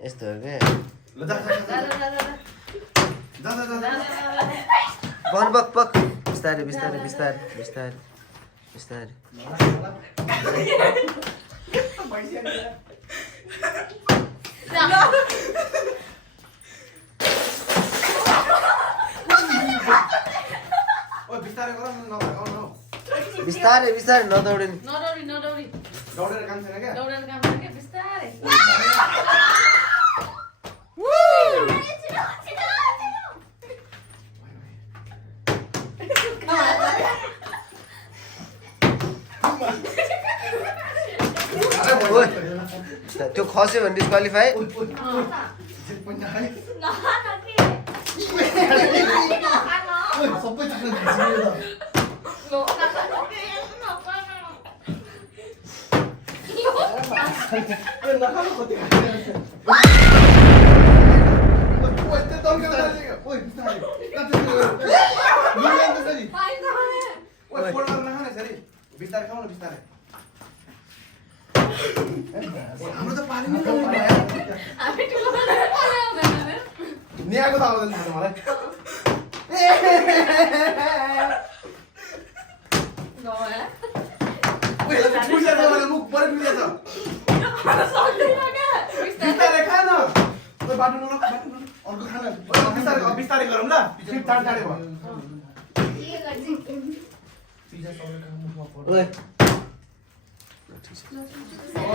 यस्तो हो क्या बन बक बक बिस्तारै बिस्तारै बिस्तारै बिस्तारै बिस्तारै बिस्तारै बिस्तारै नदौडे नि दौडेर काम छैन क्या त्यो खस्यो भने डिस्क्वालिफाई बिस्तारै खाऊ न बिस्तारै हाम्रो त पानी नै न्याको त आउँदैन थाहा मलाई मुख परे मिलेछ बिस्तारै खा न बाटो नलक अर्को खाना बिस्तारै बिस्तारै गरौँ ल टाढे भयो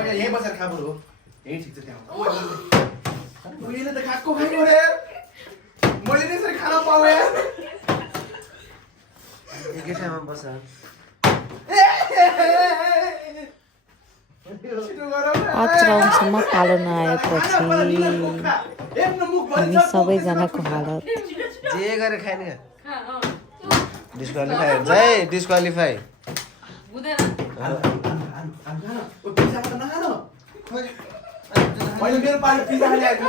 यहीँ बसेर खा बरु हो यहीँ ठिक छ त्यहाँ उहिले त खाएको खाएको रे मैले नै यसरी खाना पाउँ यार एकै ठाउँमा बस पाँचराउसम्म पालो नआएपछि हामी सबैजनाको हालत जे गरेर खाने डिस्क्वालिफाई हुन्छ है डिस्क्वालिफाई मैले मेरो पालो पिज्जा खाने आएको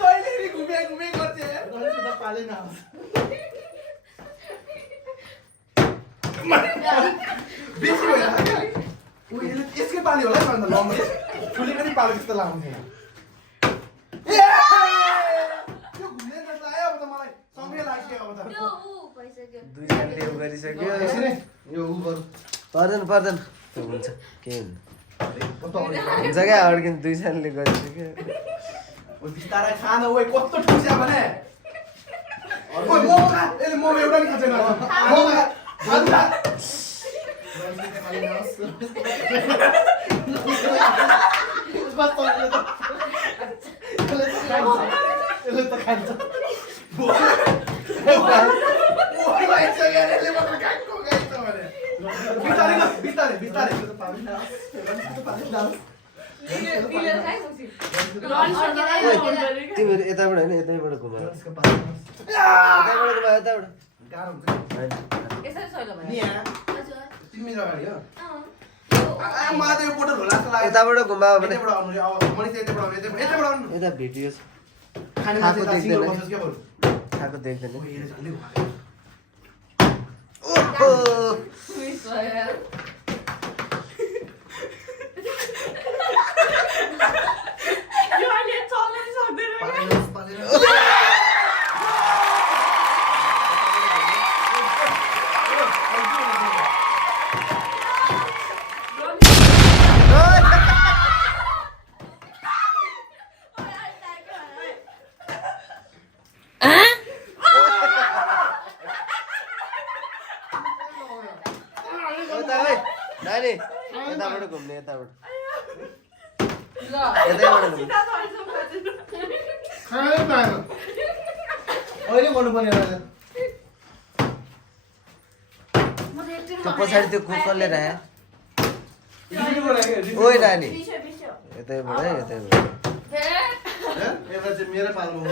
तैँले घुमे घुमे गर्थे पाले न बेसी भयो यसले यसकै पाली होला अन्त लम्बो फुलेको नि पालो जस्तो लाग्दैन त्यो घुम्ने जस्तो आयो अब त मलाई सँगै लाग्यो अब त दुईजनाले उ गरिसक्यो यो उ गरौँ पर्दैन पर्दैन त्यो हुन्छ केही हुन्छ क्या अड्किन दुईजनाले गरिसक्यो बिस्तारै खान ओइ कस्तो ठुस्या भने ओइ मोमो खा यसले मोमो एउटा नि खाँदैन मोमो खा खान्छ यसले त खान्छ बिस्तारै बिस्तारै तिमीहरू यताबाट होइन यतैबाट घुमा यताबाट यताबाट घुमायो भने यता भिडियो खाएको देख्दैन खाएको देख्दैन नानी यताबाट घुम्ने यताबाट यतैबाट घुम्ने अहिले गर्नुपर्ने त्यो पछाडि त्यो कुकरले राख्यो ओइ नानी यतैबाट यतैबाट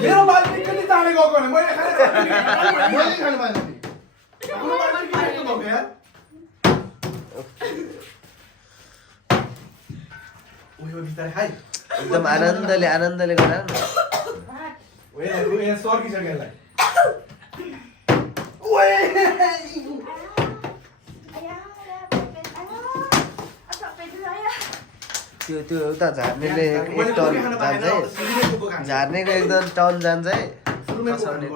मेरो बाल निकै ताने गएको भने मैले खाने पाएन हाम्रो बाल निकै गएको यार उयो बिस्तारै खाइ एकदम आनन्दले आनन्दले गर न ओए सर्किसक्यो यसलाई ओए त्यो उता झार्नेले एक टन जान्छ है झार्नेको एकदम टन जान्छ है खसाउने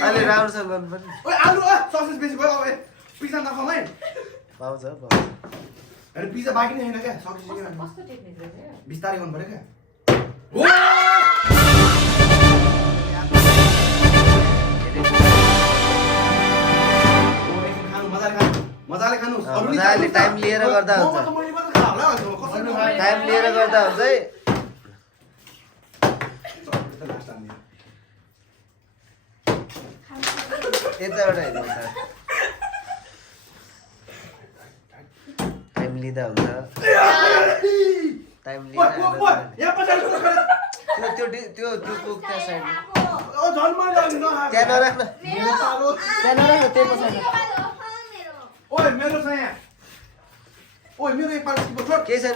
अलि राम्रोसँग गर्नुपर्ने पाउँछ पिज्जा बाँकी नै छैन क्या बिस्तारै गर्नु पर्यो क्या मजाले खानु मजाले टाइम लिएर गर्दा हुन्छ टाइम लिएर गर्दा हुन्छ है यताबाट हेर्नु टाइम लिँदा हुन्छ टाइम लिँदा त्यो कुक त्यहाँ साइडमा त्यहाँ नराख्न त्यही पछाडि ओए मेरो छ यहाँ ओए मेरो एक पाल के छैन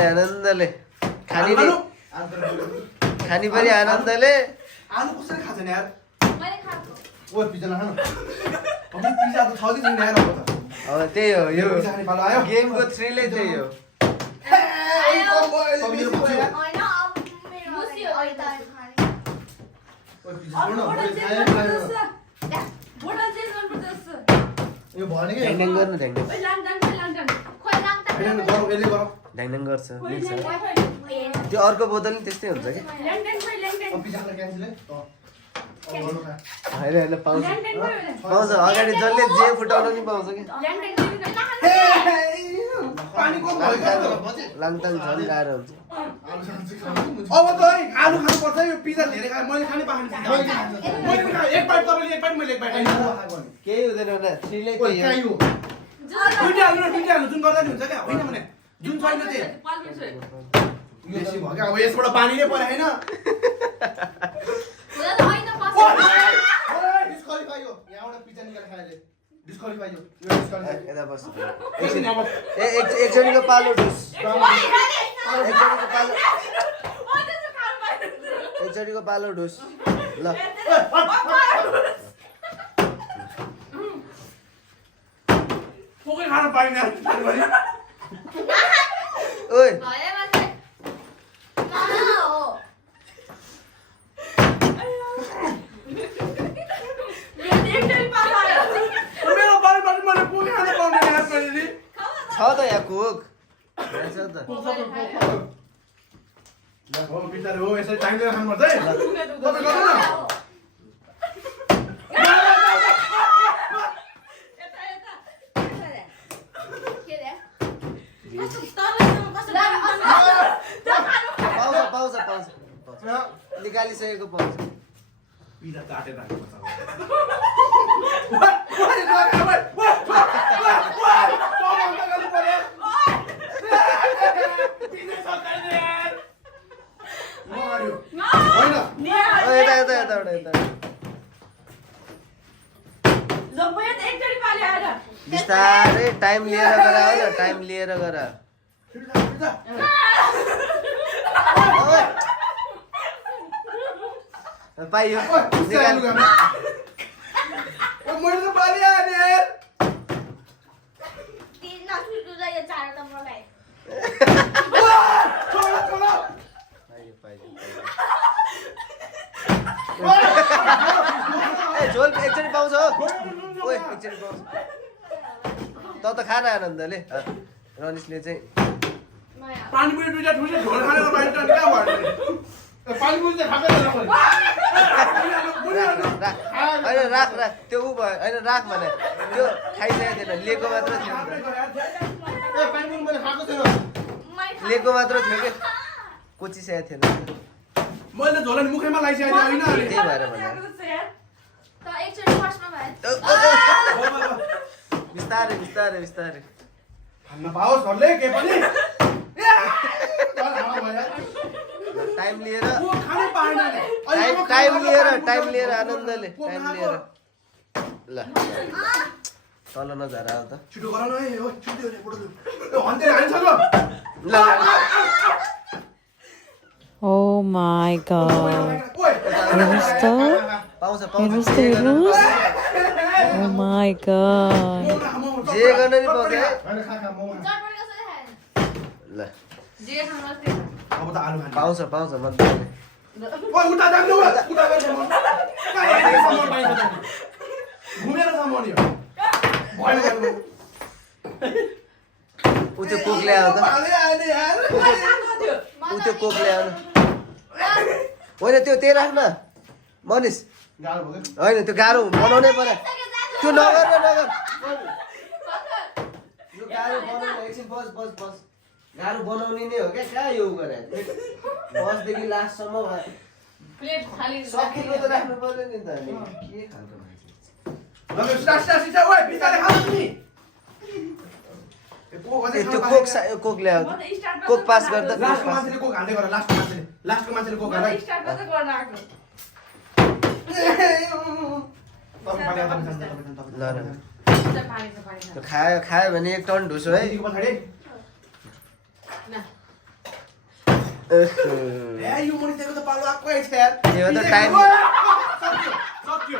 आनन्दले खानी पनि आनन्दले आलु कसरी खान्छ नि यार ओए पिज्जा नखानु अब पिज्जा त छँदै छैन यार अब त्यही हो यो पिज्जा खाने पालो आयो गेमको थ्रिलै त्यही हो यो भने के ढ्याङ गर्नु ढ्याङ गर्छ मिल्छ त्यो अर्को बोतल नि त्यस्तै हुन्छ कि होइन पाउँछ अगाडि जसले जे फुटाउनु नि पाउँछ कि लाङताङ झन् गाह्रो हुन्छ अब त आलु खानु पर्छ यो पिज्जा धेरै खाए मैले खाने पाएन एक बाइट तपाईले एक बाइट मैले एक बाइट केही हुँदैन भने थ्रीले त्यही हो दुईटा हाल्नु जुन गर्दा नि हुन्छ क्या होइन भने जुन छैन त्यही बेसी भयो क्या अब यसबाट पानी नै परे हैन डिस्क्वालिफाई हो यहाँबाट पिज्जा निकालेर खाएले डिस्क्वालिफाई हो यो डिस्क्वालिफाई यता बस्नु एकजनीको पालो ढुस एकजनीको पालो ढुस ल पोकै खान पाइन ओइ मेरो बालबाट मैले पोकै खान पाउने यार मैले छ त यहाँ कुक छ त ल हो बिचारे हो यसरी टाइम लिएर खानुपर्छ है तपाईँ गर्नु न पाउँछ निकालिसकेको पाउँछ पिज्जा चाटेर राख्नुपर्छ बिस्तारै टाइम लिएर गर हो न टाइम लिएर गर पाइयो मैले त पालिहाल्यो यार झोल एकचोटि पाउँछ हो ओइ एकचोटि पाउँछ त खान आनन्दले रनिसले चाहिँ पानी पुरी दुईटा ठुलो झोल खानेर बाहिर कहाँ भयो पानी पुरी चाहिँ खाँदैन होइन राख त्यो ऊ भयो होइन राख भने त्यो खाइसकेको थिएन लिएको मात्र थियो लिएको मात्र थियो कि कोचिसकेको थिएन मैले झोल मुखैमा लगाइसकेको थिएँ होइन त्यही भएर भने बिस्तारै खान्न पाओस् घरले के पनि टाइम लिएर खानै पाएन टाइम लिएर आनन्दले टाइम लिएर ल तल नझर आऊ त छिटो गर न ए ओ छिटो हन्ते हान्छ ल ल Oh my god. हेर्नुहोस् त पाउँछ हेर्नुहोस् त हेर्नुहोस् Oh my god. जे गर्न नि पाउँछ है हैन खा खा मोमो ल अब त आलु खानु पाउँछ मजाले ओइ उता जाम न उता गएर घुमेर सामान यो भएन उ त्यो कोक ल्याऊ त आले आले यार उ त्यो कोक ल्याऊ न होइन त्यो त्यही राख्न मनिष गाह्रो भयो होइन त्यो गाह्रो बनाउनै पर्यो त्यो नगर यो गाह्रो बनाउनु एकछिन बस गाह्रो बनाउने नै हो क्या कहाँ यो गरे फर्स्टदेखि लास्टसम्म सकिएको त राख्नु पर्यो नि त अनि के खालको मान्छे ल स्टार्ट ओइ बिस्तारै खाऊ तिमी त्यो कोक ल्याऊ कोक पास गर्दा लास्टको मान्छेले कोक हाल्दै गर लास्टको मान्छेले कोक हाल्दै ल त्यो खायो भने एक टन ढुसो है ए यो मनिसको त पालो आक्कै छ यार यो त टाइम सक्यो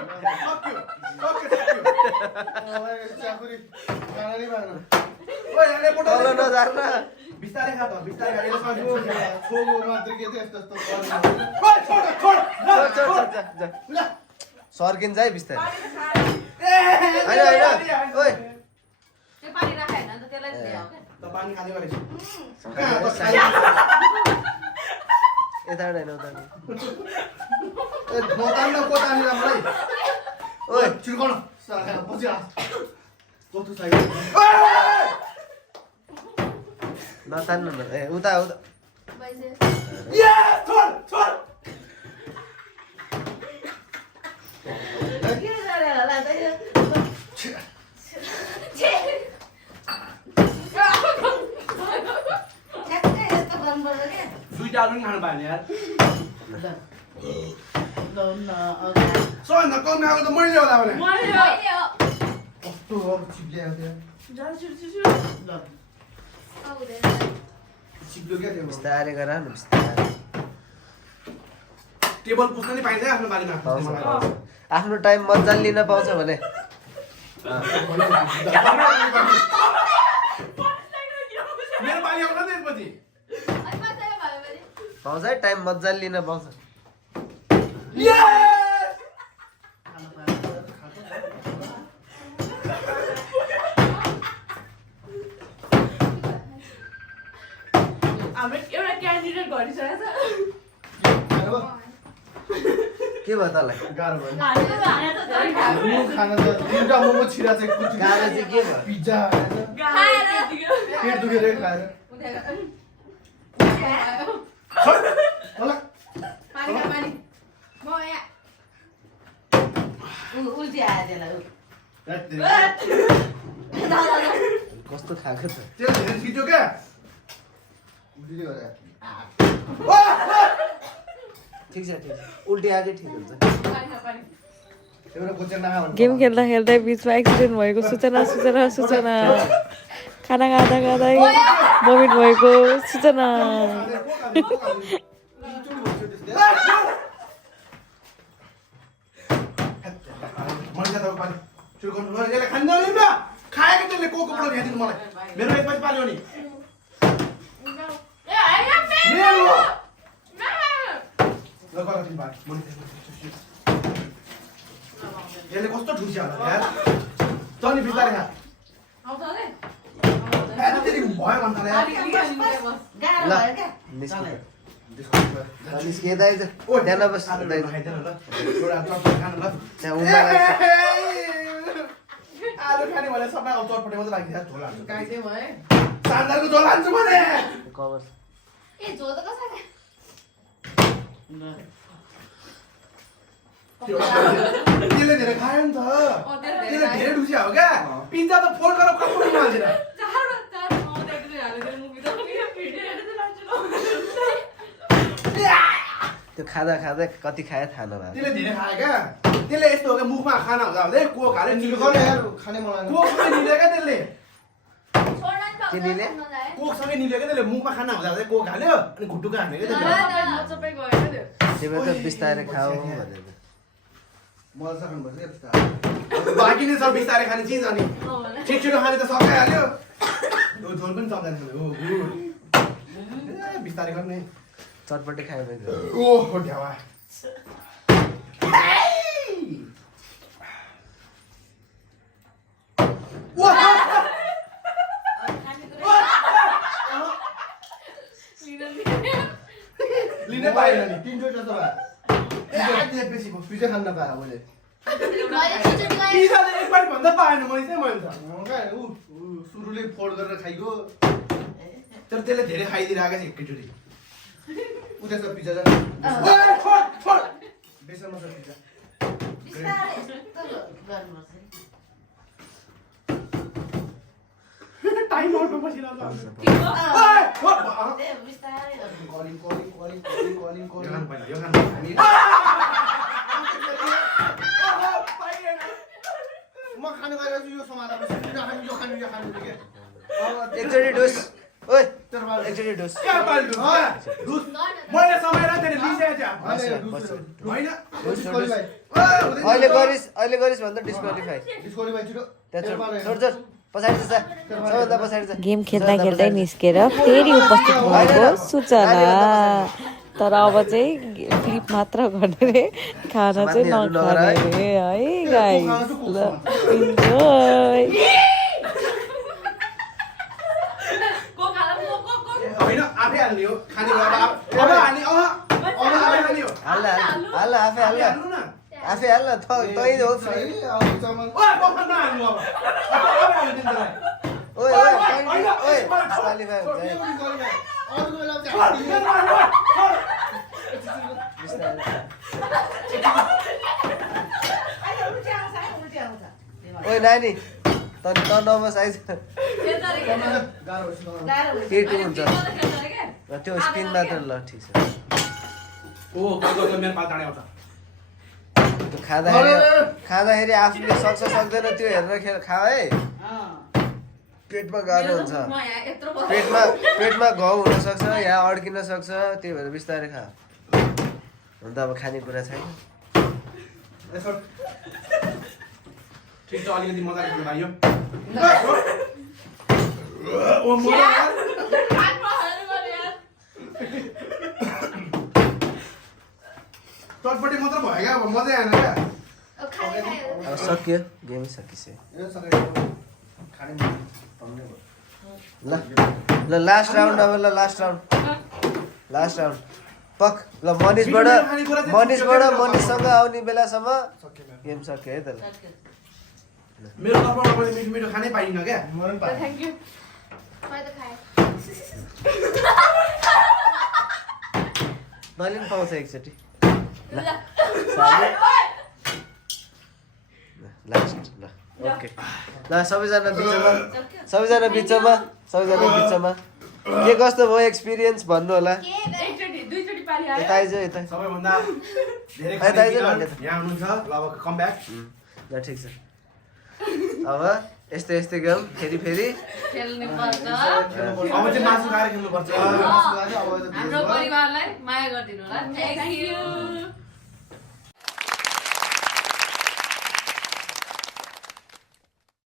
चाकुरी खाना नि माग्नु ओइ याले मोटो तल नझर्न बिस्तारै खा त बिस्तारै खा यसमा छोगो मात्र के थियो यस्तो ओइ छोड ल सर्किन्छ है बिस्तारै होइन होइन ओइ त्यो पानी राखेन नि त त्यसलाई दियो के त पानी खादै गरेछ यताबाट होइन उता ए मोतान न कोतानी मलाई ओइ चिर्कन सारा पछि आ चौथो साइड नतान्नु न ए उता या छोड के गरे होला त यो ठ्याक्कै यस्तो गर्नुपर्छ के दुईटा आलु नि खानु पाएन यार सबैभन्दा कम खाएको त मैले होला भने मैले हो कस्तो अब चिप्ल्याएको थियो चिप्लो क्या थियो बिस्तारै गर न बिस्तारै टेबल पुस्न नि पाइँदैन आफ्नो बारीमा पाउँछ आफ्नो टाइम मजाले लिन पाउँछ भने मेरो बारी आउँछ नि त्यसपछि अनि मात्रै भयो भने पाउँछ है टाइम मजाले लिन पाउँछ हाम्रो एउटा क्यान्डिडेट भनिसकेको के भयो तँलाई गाह्रो भयो छ हामीले त हाने त झन् खाएको मोमो खान त दुईटा मोमो छिरा चाहिँ कुछ गाह्रो चाहिँ के भयो पिज्जा खाएर पेट दुखेर खाएर होला पानी खा पानी म यहाँ उल्टी आयो त्यसलाई कस्तो खाएको छ तेल धेरै छिट्यो क्या उल्टी गरे ठिक छ उल्टी आजै ठिक हुन्छ पानी खा पानी एउटा कोचर नखा भन्नु गेम खेल्दा खेल्दै बिचमा एक्सिडेन्ट भएको सूचना खाना खाँदै भोमिट भएको सूचना खाएको त्यसले कोको पल्ट ल्याइदिनु मलाई मेरो एक पछि पाल्यो नि ए हैन मेरो मेरो ल गर तिमी बात यसले कस्तो ठुस्या होला यार तनी बिस्तारै खा आउँछ रे त्यति भयो भन्छ यार गाह्रो भयो क्या निस्के दाइ त्यहाँ नबस् दाइ खाइदेन ल एउटा चटपट खानु ल त्यहाँ उमा लाग्छ आलु खाने भने सबै अब चटपटे मात्रै लाग्छ झोल हाल्नु गाइदै भयो सान्दारको झोल हाल्छु भने कभर ए झोल त कसरी त्यसले धेरै खायो नि त त्यसले धेरै ढुसिया हो क्या पिज्जा त फोन गरेर कस्तो पनि हाल्दैन चार चार म त एक दुई हालेर मुभी त यो भिडियो हेर्दै लान्छु त्यो खाँदा खाँदा कति खायो थाहा नभएको त्यसले धेरै खायो क्या त्यसले यस्तो हो क्या मुखमा खाना हुँदा हुँदै कोक हाल्यो खाने मलाई कोकसँगै निल्यो क्या त्यसले के निले? कोकसँगै निल्यो क्या त्यसले मुखमा खाना हुँदा हुँदै कोक हाल्यो अनि घुटुका हाल्यो क्या त्यसले तिम्रो त बिस्तारै खाऊ भनेर मलाई सक्नुपर्छ क्या त्यस्तो बाँकी नै छ बिस्तारै खाने चिज अनि छिटो खाने त सकाइहाल्यो त्यो झोल पनि सक्दैन हो बिस्तारै गर्ने चटपटी खायो भने ओहो ढ्यावा लिनै पाएन नि तिनचोटि जस्तो भयो बेसी भयो पिज्जा खान नपाएँ मैले पिज्जा त एकपल्ट भन्दा पाएन मैले चाहिँ मैले त सुरुले फोल्ड गरेर खाइगयो तर त्यसले धेरै खाइदिइरहेको छ एकैचोटि उता छ पिज्जा जाने बेसनमा छ पिज्जा टाइम आउटमा बसिरहेको कलिङ यो खानु म खानु गएर यो समाधान यो खानु के एकचोटि डोस ओइ एकचोटि डोस मैले समयलाई त्यसले लिइसकेको होइन अहिले गरिस् भने त डिस्क्वालिफाई डिस्क्वालिफाई छिटो त्यहाँ छोड छोड पछाडि छ सबैभन्दा पछाडि छ गेम खेल्दा खेल्दै निस्केर फेरि उपस्थित भएको सूचना तर अब चाहिँ फ्लिप मात्र गर्ने रे खाना चाहिँ नखाने रे है गाइस ल इन्जोय होइन आफै हाल्ने हो खाने अब हाल्ने अब आफै हाल्ने हो हाल्ला हाल्ला आफै हाल्ला हाल्नु न आफै हाल्ला तै हो चामल ओए बफर नहाल्नु अब अब हाल्नु तिनीलाई ओइ ओइ ओइ डिस्क्वालिफाई हुन्छ है अरूको बेला ओइ नानी त नबस आइज केटी हुन्छ त्यो स्पिन मात्र ल ठिक छ ओ गयो मेरो पाल टाढे आउँछ त्यो खाँदाखेरि आफूले सक्छ सक्दैन त्यो हेरेर खाऊ है पेटमा गाह्रो हुन्छ पेटमा घाउ हुनसक्छ यहाँ अड्किन सक्छ त्यही भएर बिस्तारै खा हुन त अब खानेकुरा छैन ठिक छ अलिकति मजाले खानु भाइयो चटपटी मात्र भयो क्या अब मजै आएन क्या अब सक्यो गेम सकिसक्यो ल ल लास्ट राउन्ड अब ल लास्ट राउन्ड पक ल मनिषबाट मनिषसँग आउने बेलासम्म गेम सक्यो है त ल मेरो तर्फबाट मैले मिठो मिठो खानै पाइनँ क्या मलाई पनि पाएँ मैले पनि पाउँछ एकचोटि ल लास्ट ल ओके ल सबैजना बिचमा के कस्तो भयो एक्सपिरियन्स भन्नु होला यता आइज यता सबैभन्दा धेरै यता आइज भन्ने त यहाँ हुनुहुन्छ ल अब कम ब्याक ल ठिक छ अब यस्तै गेम फेरि अब चाहिँ मासु खाएर खेल्नुपर्छ हाम्रो परिवारलाई माया गरिदिनु होला थ्याङ्क यू